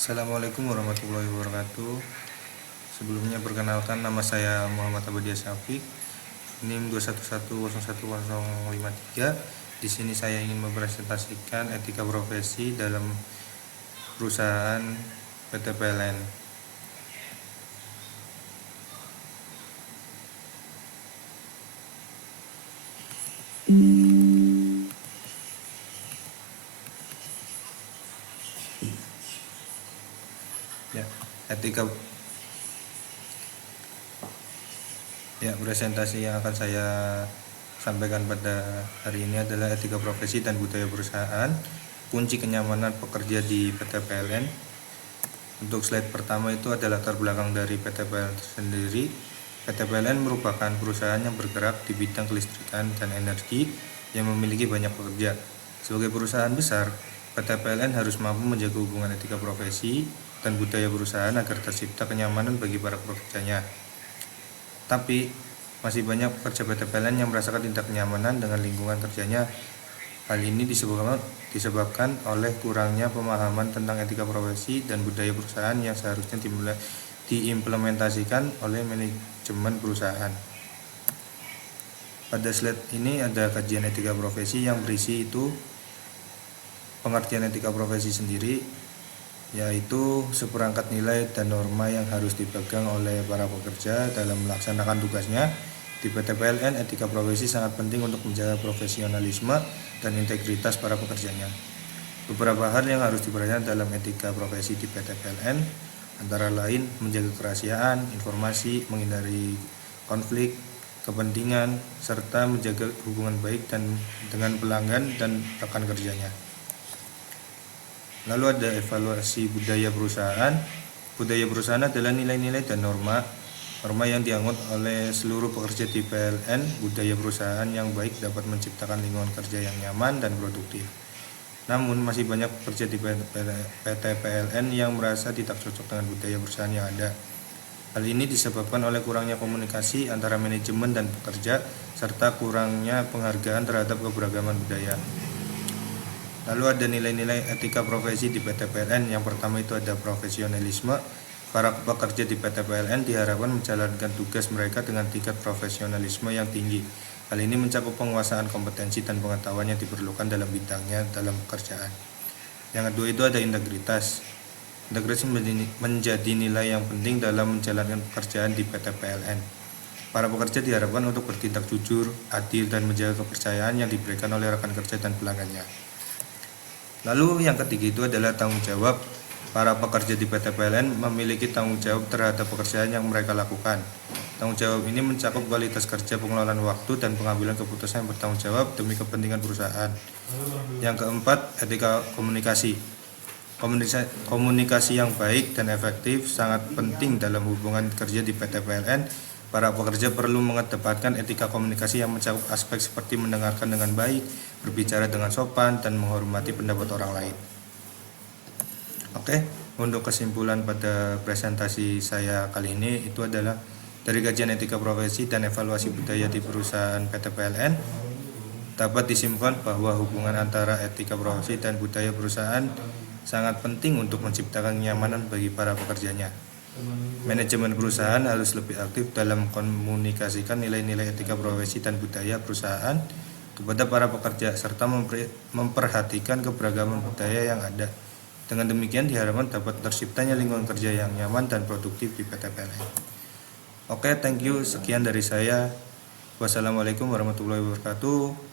Assalamualaikum warahmatullahi wabarakatuh. Sebelumnya perkenalkan, nama saya Muhammad Abadia Syafiq, NIM 211011053. Di sini saya ingin mempresentasikan etika profesi dalam perusahaan PT PLN. Presentasi yang akan saya sampaikan pada hari ini adalah etika profesi dan budaya perusahaan, kunci kenyamanan pekerja di PT PLN. Untuk slide pertama itu adalah latar belakang dari PT PLN sendiri. PT PLN merupakan perusahaan yang bergerak di bidang kelistrikan dan energi yang memiliki banyak pekerja. Sebagai perusahaan besar, PT PLN harus mampu menjaga hubungan etika profesi dan budaya perusahaan agar tercipta kenyamanan bagi para pekerjanya. Tapi masih banyak pekerja PT PLN yang merasakan tidak kenyamanan dengan lingkungan kerjanya. Hal ini disebabkan oleh kurangnya pemahaman tentang etika profesi dan budaya perusahaan yang seharusnya diimplementasikan oleh manajemen perusahaan. Pada slide ini ada kajian etika profesi yang berisi itu pengertian etika profesi sendiri, yaitu seperangkat nilai dan norma yang harus dipegang oleh para pekerja dalam melaksanakan tugasnya. Di PT PLN, etika profesi sangat penting untuk menjaga profesionalisme dan integritas para pekerjanya. Beberapa hal yang harus diperhatikan dalam etika profesi di PT PLN antara lain menjaga kerahasiaan informasi, menghindari konflik kepentingan, serta menjaga hubungan baik dengan pelanggan dan rekan kerjanya. Lalu ada evaluasi budaya perusahaan. Budaya perusahaan adalah nilai-nilai dan norma yang dianut oleh seluruh pekerja di PLN. Budaya perusahaan yang baik dapat menciptakan lingkungan kerja yang nyaman dan produktif. Namun masih banyak pekerja di PT PLN yang merasa tidak cocok dengan budaya perusahaan yang ada. Hal ini disebabkan oleh kurangnya komunikasi antara manajemen dan pekerja serta kurangnya penghargaan terhadap keberagaman budaya. Lalu ada nilai-nilai etika profesi di PT PLN. Yang pertama itu ada profesionalisme. Para pekerja di PT PLN diharapkan menjalankan tugas mereka dengan tingkat profesionalisme yang tinggi. Hal ini mencakup penguasaan kompetensi dan pengetahuan yang diperlukan dalam bidangnya dalam pekerjaan. Yang kedua itu ada integritas. Integritas menjadi nilai yang penting dalam menjalankan pekerjaan di PT PLN. Para pekerja diharapkan untuk bertindak jujur, adil, dan menjaga kepercayaan yang diberikan oleh rekan kerja dan pelanggannya. Lalu yang ketiga itu adalah tanggung jawab. Para pekerja di PT PLN memiliki tanggung jawab terhadap pekerjaan yang mereka lakukan. Tanggung jawab ini mencakup kualitas kerja, pengelolaan waktu, dan pengambilan keputusan yang bertanggung jawab demi kepentingan perusahaan. Yang keempat, etika komunikasi. Komunikasi yang baik dan efektif sangat penting dalam hubungan kerja di PT PLN. Para pekerja perlu mengedepankan etika komunikasi yang mencakup aspek seperti mendengarkan dengan baik, berbicara dengan sopan, dan menghormati pendapat orang lain. Oke, untuk kesimpulan pada presentasi saya kali ini itu adalah dari kajian etika profesi dan evaluasi budaya di perusahaan PT PLN dapat disimpulkan bahwa hubungan antara etika profesi dan budaya perusahaan sangat penting untuk menciptakan kenyamanan bagi para pekerjanya. Manajemen perusahaan harus lebih aktif dalam komunikasikan nilai-nilai etika profesi dan budaya perusahaan kepada para pekerja serta memperhatikan keberagaman budaya yang ada. Dengan demikian diharapkan dapat terciptanya lingkungan kerja yang nyaman dan produktif di PT PLN. Oke, thank you. Sekian dari saya. Wassalamualaikum warahmatullahi wabarakatuh.